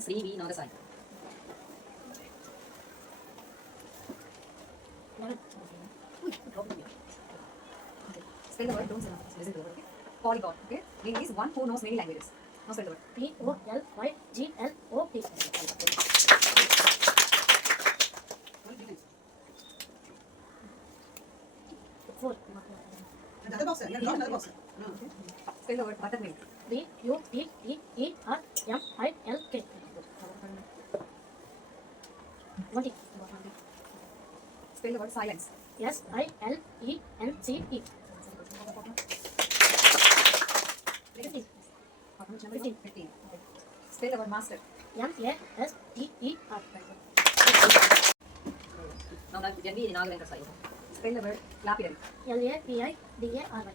Sri V. Nagasai. Spell the word, don't say nothing. Listen to the word, okay? Polyglot, okay? Meaning is one who knows many languages. Now spell the word. P O L Y G L O T. Four. Another box, another. Spell the word buttermilk. B U T T E R M I L K. Twenty. Spell the word silence. S I L E N C E. Spell the word master. M A S T E R. Now that can be in Nagaland side. Spell the word lapidary. L A P I D A R Y.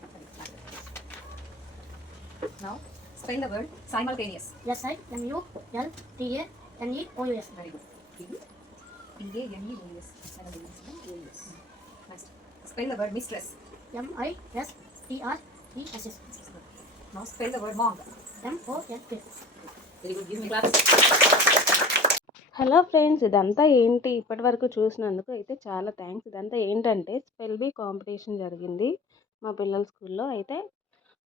Now spell the word simultaneous. S I M U L T A N E O U S. Very good. P A N E O U S. Simultaneous. Next. Spell the word mistress. M I S T R E S S. Now spell the word monk. M O N K. Very good. Give me claps. Hello friends ఇదంతా ఏంటి ఇప్పటి వరకు చూసినందుకు అయితే చాలా thanks ఇదంతా ఏంటంటే spell be competition జరిగింది మా పిల్లల స్కూల్లో అయితే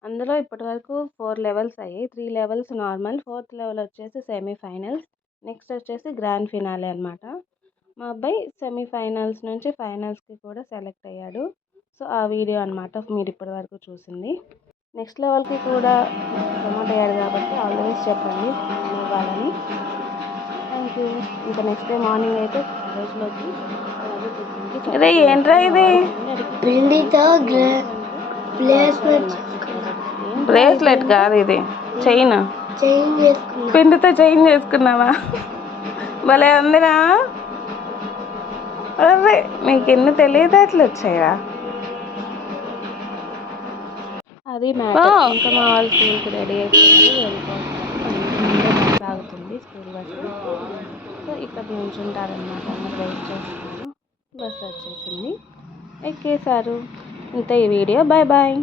అందులో ఇప్పటి వరకు ఫోర్ లెవెల్స్ అయ్యాయి. Three levels normal fourth level వచ్చేసి సెమీఫైనల్స్ నెక్స్ట్ వచ్చేసి గ్రాండ్ ఫినాలే అనమాట మా అబ్బాయి సెమీఫైనల్స్ నుంచి ఫైనల్స్కి కూడా సెలెక్ట్ అయ్యాడు. సో ఆ వీడియో అనమాట మీరు ఇప్పటి వరకు చూసింది. నెక్స్ట్ లెవెల్కి కూడా ప్రమోట్ అయ్యాడు కాబట్టి ఆల్వేస్ చెప్పండి ఇవ్వాలని థ్యాంక్ యూ ఇంకా నెక్స్ట్ డే మార్నింగ్ అయితే కాలేజ్లోకి అరే ఏంట్రా ఇది? ప్లేస్మెంట్ బ్రేస్లెట్ కాదు ఇది. చైన్. పిండితో చైన్ చేసుకున్నావా? భలే ఉందిరా. అరే నీకు ఎన్ని తెలియదేట్లు వచ్చాయా అది. ఇంకా మా వాళ్ళు స్కూల్కి రెడీ బస్ ఆగుతుంది స్కూల్ బస్సు. సో ఇక్కడ నుంచి ఉంటారనమాట అందరు వెయిట్ చేస్తున్నారు బస్ వచ్చేసింది. ఎక్కేశారు. ఇంత ఈ వీడియో. Bye bye.